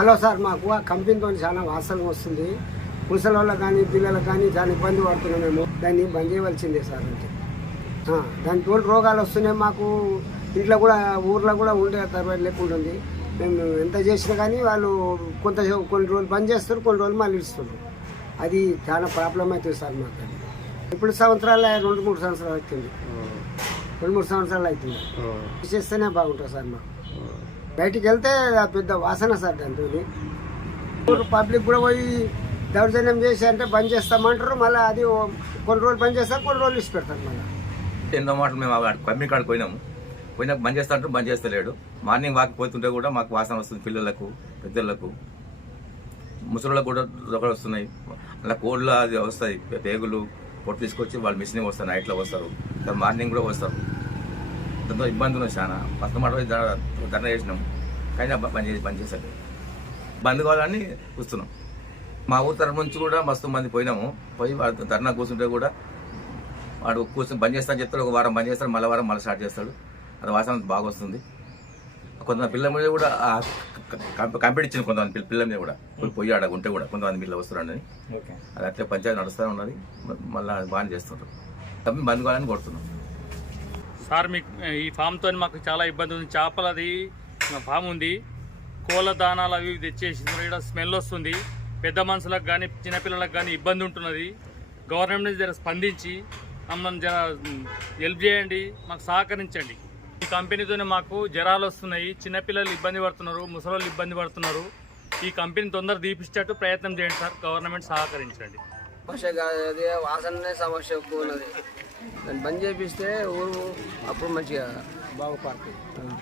Hello sir మాకు ఆ కంపెనీతో చాలా వాసన వస్తుంది. ముసలి వాళ్ళకి కానీ పిల్లలకు కానీ చాలా ఇబ్బంది పడుతున్నాం మేము. దాన్ని బంద్ చేయవలసిందే సార్ అంటే దాని తోటి రోగాలు వస్తున్నాయి మాకు. ఇంట్లో కూడా ఊర్లో కూడా ఉండే తర్వాత లేకుండా ఉంది. మేము ఎంత చేసినా కానీ వాళ్ళు కొంత కొన్ని రోజులు బంద్ చేస్తారు కొన్ని రోజులు మళ్ళీ ఇస్తారు అది చాలా ప్రాబ్లం అవుతుంది సార్ మాకు. ఇప్పుడు సంవత్సరాలు రెండు మూడు సంవత్సరాలు అవుతుంది. రెండు మూడు సంవత్సరాలు అవుతుంది. చేస్తేనే బాగుంటుంది సార్ మాకు. బయటికి వెళ్తే పెద్ద వాసన సార్ దాంతో పబ్లిక్ కూడా పోయి దౌర్జన్యం చేసి అంటే బంద్ చేస్తామంటారు మళ్ళీ అది కొన్ని రోజులు బంద్ చేస్తారు కొన్ని రోజులు ఇచ్చి పెడతారు మళ్ళీ. ఎన్నో మాటలు మేము ఆ కంపెనీ కాడికి పోయినాము. పోయినాక బంద్ చేస్తా అంటారు బంద్ చేస్తలేడు. మార్నింగ్ వాక్ పోతుంటే కూడా మాకు వాసన వస్తుంది పిల్లలకు పెద్దలకు. ముసలిళ్ళకు కూడా దొరకలు వస్తున్నాయి. అలా కోళ్ళు అది వస్తాయి పేగులు పొట్టు తీసుకొచ్చి వాళ్ళు మిషన్ వస్తారు నైట్లో వస్తారు. మార్నింగ్ కూడా వస్తారు. దాంతో ఇబ్బంది ఉన్నది చాలా. ఫస్ట్ మాట ధర్నా చేసినాం. కానీ బంద్ చేసి చేశారు బంద్ కావాలని చూస్తున్నాం. మా ఊరు తరఫు నుంచి కూడా మస్తు మంది పోయినాము. పోయి వాడు ధర్నా కూర్చుంటే కూడా వాడు కూర్చొని బంద్ చేస్తాను చెప్తాడు. ఒక వారం బంద్ చేస్తాడు. మళ్ళీ వారం మళ్ళీ స్టార్ట్ చేస్తాడు. అది వాసన బాగా వస్తుంది. కొంతమంది పిల్లల మీద కూడా కంపెనీ ఇచ్చింది కొంతమంది పిల్ల- పిల్లల మీద కూడా. పోయి ఆడ ఉంటే కూడా కొంతమంది పిల్లలు వస్తున్నారని. అది అట్లే పంచాయతీ నడుస్తూ ఉన్నది. మళ్ళీ బాగానే చేస్తుంటారు. బంద్ కావాలని కొడుతున్నాం సార్ మీకు ఈ ఫామ్తో మాకు చాలా ఇబ్బంది ఉంది. చేపలది ఫామ్ ఉంది. కోళ్ళ దానాలు అవి తెచ్చేసి ఇక్కడ స్మెల్ వస్తుంది. పెద్ద మనుషులకు కానీ చిన్నపిల్లలకు కానీ ఇబ్బంది ఉంటున్నది. గవర్నమెంట్ జర స్పందించి మమ్మల్ని జర హెల్ప్ చేయండి. మాకు సహకరించండి. ఈ కంపెనీతోనే మాకు జ్వరాలు వస్తున్నాయి. చిన్నపిల్లలు ఇబ్బంది పడుతున్నారు. ముసలోళ్ళు ఇబ్బంది పడుతున్నారు. ఈ కంపెనీ తొందర దీపించేటట్టు ప్రయత్నం చేయండి సార్. గవర్నమెంట్ సహకరించండి. సమస్య కాదు అది వాసననే సమస్య ఎక్కువ ఉన్నది. దాన్ని బంద్ చేపిస్తే ఊరు అప్పుడు మంచిగా బాగుపడుతుంది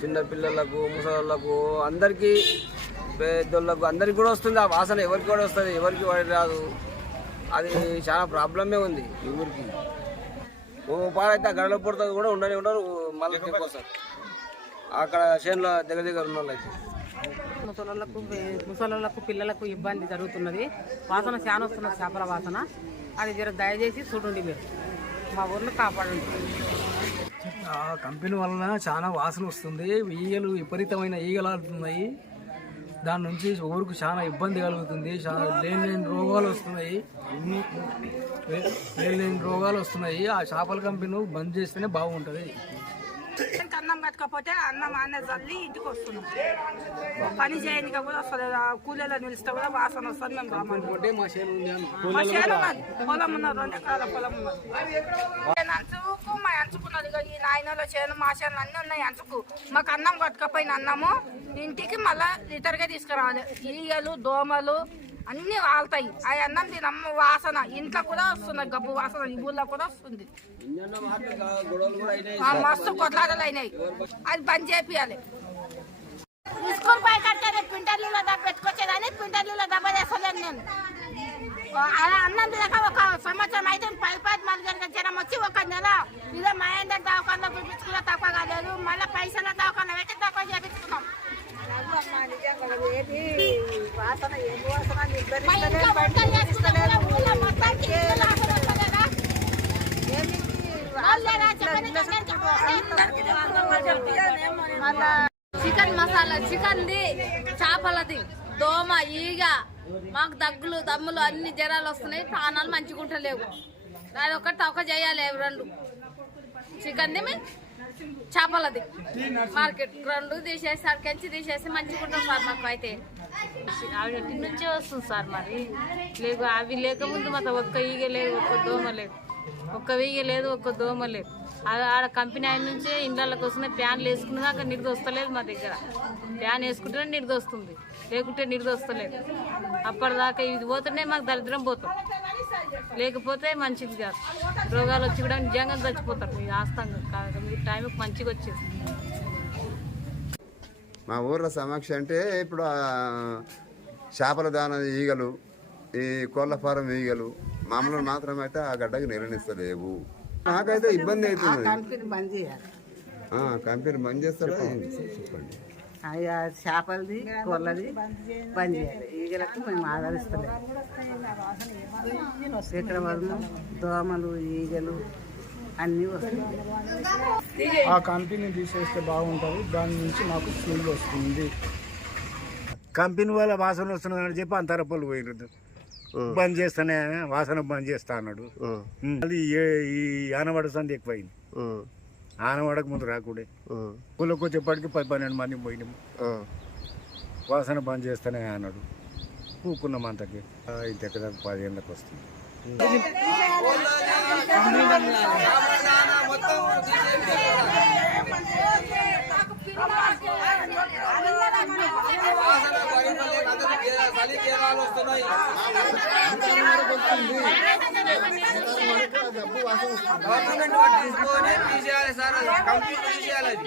చిన్న పిల్లలకు ముసలోళ్ళకు అందరికీ పెద్దోళ్ళకు అందరికి కూడా వస్తుంది ఆ వాసన ఎవరికి కూడా వస్తుంది ఎవరికి వాడి రాదు. అది చాలా ప్రాబ్లమే ఉంది ఈ ఊరికి. ఓ పాడైతే ఆ గడల పుడత కూడా ఉండని ఉండరు మళ్ళీ వస్తారు అక్కడ చేనులో దగ్గర దగ్గర ఉన్న వాళ్ళు అయితే. ముసలోళ్ళకు ముసలోళ్ళకు పిల్లలకు ఇబ్బంది జరుగుతున్నది. వాసన చాలా వస్తున్నది చేపల వాసన. అది జర దయచేసి చూడండి మీరు. మా ఊర్లో కాపాడండి ఆ కంపెనీ వలన చాలా వాసన వస్తుంది. ఈగలు విపరీతమైన ఈగలు ఆడుతున్నాయి దాని నుంచి ఊరుకు చాలా ఇబ్బంది కలుగుతుంది. చాలా లేని లేని రోగాలు వస్తున్నాయి. లేని లేని రోగాలు వస్తున్నాయి. ఆ చేపల కంపెనీ బంద్ చేస్తేనే బాగుంటుంది. అన్నం పెట్టకపోతే అన్నం అన్న చల్లి ఇంటికి వస్తున్నాం పని చేయడానికి కూడా వస్తుంది కూలీలో నిలిస్తే కూడా వాసన వస్తుంది మేము రామని మా చేను పొలం ఉన్నది రెండు ఎకరాల పొలం ఉన్నది నేను అంచుకు మా అంచుకున్నది ఈ నాయనలో చేను మా చేను అన్నీ ఉన్నాయి అంచుకు మాకు అన్నం పట్టుకపోయిన అన్నము ఇంటికి మళ్ళా లిటర్గా తీసుకురావాలి ఈగలు దోమలు అన్నీ వాళ్తాయి. ఆ అన్నం తినమ్మ వాసన. ఇంట్లో కూడా వస్తుంది గబ్బు వాసన. ఈ ఊళ్ళో కూడా వస్తుంది. ఆ మస్తు కొట్లాటలు అయినాయి. అది బంద్ చేపియాలి స్కూల్ పై కట్టే పింటర్లీలో దెబ్బ పెట్టుకొచ్చేదాన్ని పింటర్లీలో దెబ్బ చేస్తలేను నేను. అలా అన్నం తినక ఒక సంవత్సరం అయితే పది పది మంది జ్వరం వచ్చి ఒక నెల ఇదే మహేందర్ దవాఖానలో చూపించుకున్న తక్కువ కాలేదు మళ్ళీ పైసల దవాఖాన పెట్టి తక్కువ చేపించుకున్నాం మా ఇంట్లో వంటలు చేసుకునే కూడా ఊళ్ళో మొత్తానికి ఇల్లు వాసన వస్తలేదా? వాళ్ళేరా చెప్పండి, చికెన్ మసాలా చికెన్ది చేపలది దోమ ఈగ మాకు దగ్గులు దమ్ములు అన్ని జ్వరాలు వస్తున్నాయి ప్రాణాలు మంచిగా ఉంటలేవు దాని ఒకటి తక్కువ చేయాలి రెండు. చికెన్ది మీ? చేపలది. మార్కెట్ రెండు తీసేసి అక్కడి తీసేసి మంచిగా ఉంటుంది సార్ మాకు అయితే. ఆవిడ ఎట్టి నుంచే వస్తుంది సార్ మరి? లేకు అవి లేకముందు మాకు ఒక్క ఈగ లేదు ఒక్క దోమ లేదు. ఒక్క వెయ్యి లేదు ఒక్క దోమ లేదు. ఆడ కంపెనీ ఆయన నుంచే ఇండ్లకి వస్తున్నాయి ఫ్యాన్లు వేసుకున్న దాకా నిడిది వస్తలేదు మా దగ్గర. ఫ్యాన్ వేసుకుంటేనే నిడిది వస్తుంది లేకుంటే నిడిది వస్తలేదు అప్పటిదాకా ఇది పోతుంటే మాకు దరిద్రం పోతాం. లేకపోతే మంచిది కాదు. రోగాలు వచ్చి కూడా నిజంగా చచ్చిపోతారు. మీరు ఆస్తంగా కాదు మీ టైంకి మంచిగా వచ్చేది. మా ఊర్లో సమక్ష అంటే ఇప్పుడు చేపల దాన ఈగలు ఈ కోళ్ళ ఫారం ఈగలు మామూలు మాత్రం అయితే ఆ గడ్డకి నిర్ణయిస్తలేవు నాకైతే ఇబ్బంది అవుతుంది. కంపెనీ బంద్ చేయాలి. ఆ, కంపెనీ బంద్ చేస్తారా? చెప్పండి. అయ్యా చేపలది కొల్లది బంద్ చేయాలి. ఈగలకు మేము ఆదరిస్తలేము. వరకు దోమలు ఈగలు అన్నీ వస్తాయి. ఆ కంపెనీ తీసేస్తే బాగుంటుంది. దాని నుంచి మాకు స్మెల్ వస్తుంది. కంపెనీ వాళ్ళ వాసన వస్తున్నదని చెప్పి అంతరపల్లి పోయినరు బంద్ చేస్తానే వాసన బంద్ చేస్తా అన్నాడు. ఏ- ఈ ఆనవాడ సంది ఎక్కువైంది. ఆనవాడకు ముందు రాకూడే. ఊళ్ళోకి వచ్చేప్పటికి పది పన్నెండు మంది పోయినాము. వాసన బంద్ చేస్తానే అన్నాడు. కూకున్నాం అంతకి. ఇంత ఎక్కడ పదిహేనులకు వస్తుంది. చలి వస్తున్నాయి గవర్నమెంట్ వాడు తీసుకొని తీసేయాలి సార్ అది కంప్లీట్ తీసేయాలి అది